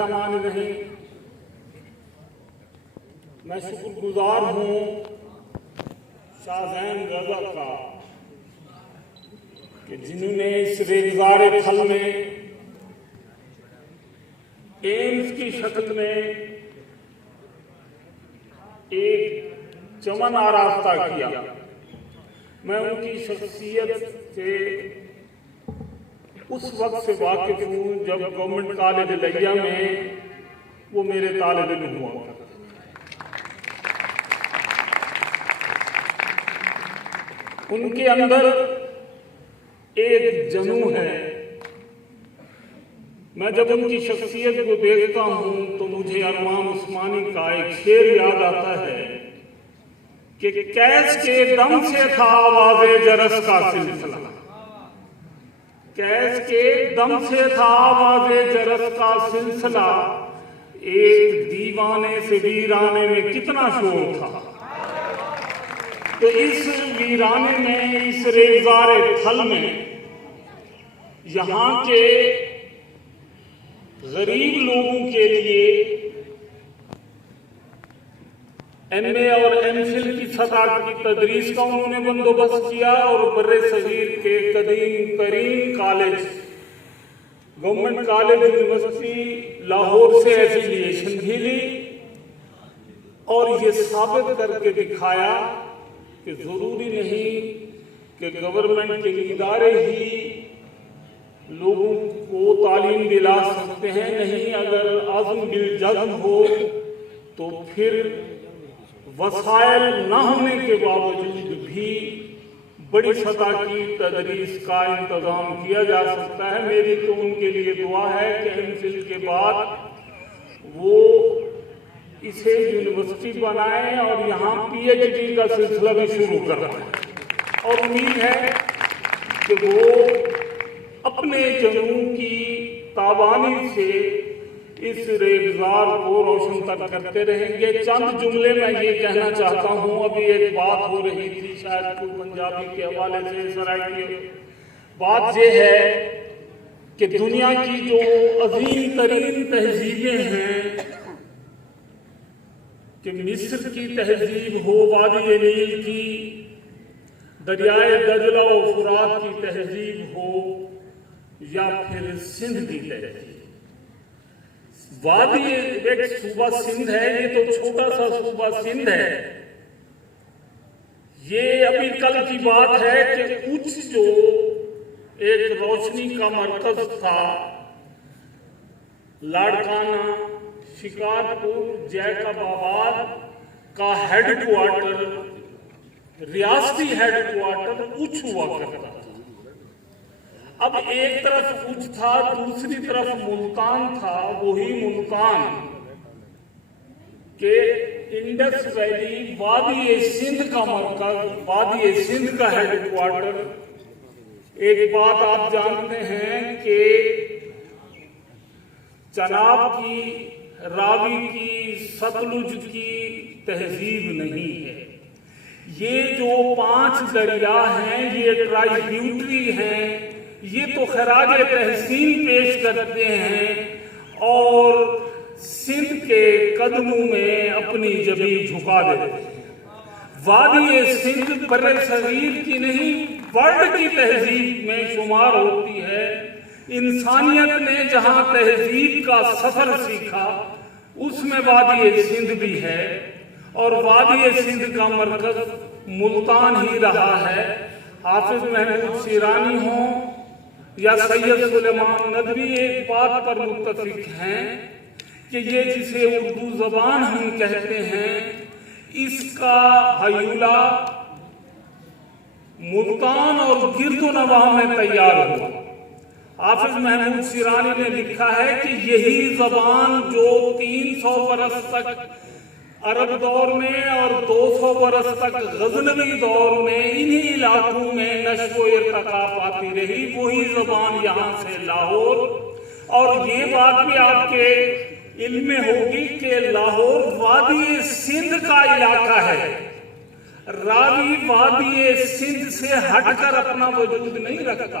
الرحمن الرحیم۔ میں شکر گزار ہوں شاہ زین رضا کا کہ جنہوں نے اس ریگزار پھل میں ایمز کی شکل میں ایک چمن آراستہ کیا۔ میں ان کی شخصیت سے اس وقت سے واقف ہوں جب گورنمنٹ کالج لیا میں وہ میرے طالب علم ہوا کرتے۔ ان کے اندر ایک جنون ہے۔ میں جب ان کی شخصیت کو دیکھتا ہوں تو مجھے ارمان عثمانی کا ایک شعر یاد آتا ہے کہ کیس کے دم سے تھا آواز جرس کا سلسلہ، کیس کے دم سے تھا آواز جرس کا سلسلہ، ایک دیوانے سے ویرانے میں کتنا شور تھا۔ تو اس ویرانے میں، اس ریگزار پھل میں یہاں کے غریب لوگوں کے لیے ایم اے اور ایم فل کی سطح کی تدریس کا انہوں نے بندوبست کیا، اور بر صغیر کے قدیم ترین college government college university Lahore سے ایفیلیشن بھی لی، اور یہ ثابت کر کے دکھایا کہ ضروری نہیں کہ گورنمنٹ کے ادارے ہی لوگوں کو تعلیم دلا سکتے ہیں، نہیں، اگر عزم بالجزم ہو تو پھر وسائل نہ ہونے کے باوجود بھی بڑی سطح کی تدریس کا انتظام کیا جا سکتا ہے۔ میری تو ان کے لیے دعا ہے کہ ایم فل کے بعد وہ اسے یونیورسٹی بنائیں اور یہاں پی ایچ ڈی کا سلسلہ بھی شروع کر دیں، اور امید ہے کہ وہ اپنے جنون کی تابانی سے اس ریگزار کو روشن تر کرتے رہیں گے۔ چند جملے میں یہ کہنا چاہتا ہوں، ابھی ایک بات ہو رہی تھی شاید کوئی پنجابی کے حوالے سے، سرائے کی بات یہ ہے کہ دنیا کی جو عظیم ترین تہذیبیں ہیں، کہ مصر کی تہذیب ہو، وادی نیل کی، دریائے دجلہ و فرات کی تہذیب ہو، یا پھر سندھ کی تہذیب۔ وادی ایک صوبہ سندھ ہے، یہ تو چھوٹا سا صوبہ سندھ ہے، یہ ابھی کل کی بات ہے کہ اچ جو ایک روشنی کا مرکز تھا، لاڑکانہ، شکارپور، جیکب آباد کا ہیڈ کوارٹر، ریاستی ہیڈ کوارٹر اچ ہوا کرتا تھا۔ اب ایک طرف اچ تھا، دوسری طرف ملتان تھا، وہی ملتان کہ انڈس ویلی، وادی سندھ کا مرکز، وادی سندھ کا ہیڈ کوارٹر۔ ایک بات آپ جانتے ہیں کہ چناب کی، راوی کی، ستلج کی تہذیب نہیں ہے۔ یہ جو 5 دریا ہیں، یہ ٹرائیبیوٹری ہیں، یہ تو خراج تحسین پیش کرتے ہیں اور سندھ کے قدموں میں اپنی جبیں جھکا دیتے ہیں۔ وادی سندھ بر صغیر کی نہیں، ورلڈ کی تہذیب میں شمار ہوتی ہے۔ انسانیت نے جہاں تہذیب کا سفر سیکھا اس میں وادی سندھ بھی ہے، اور وادی سندھ کا مرکز ملتان ہی رہا ہے۔ حافظ محمود شیرانی ہوں یا سید سلیمان ندوی ایک بات پر متفق ہیں کہ یہ جسے اردو زبان ہم کہتے ہیں، اس کا حیولہ ملتان اور گرد و نواح میں تیار ہوا۔ حافظ محمود شیرانی نے لکھا ہے کہ یہی زبان جو 300 برس تک عرب دور میں اور 200 برس تک غزنوی دور میں انہی علاقوں میں نشو و ارتقا پاتی رہی، وہی زبان یہاں سے لاہور۔ اور یہ بات بھی آپ کے علم میں ہوگی کہ لاہور وادی سندھ کا علاقہ ہے، راوی وادی سندھ سے ہٹ کر اپنا وجود نہیں رکھتا۔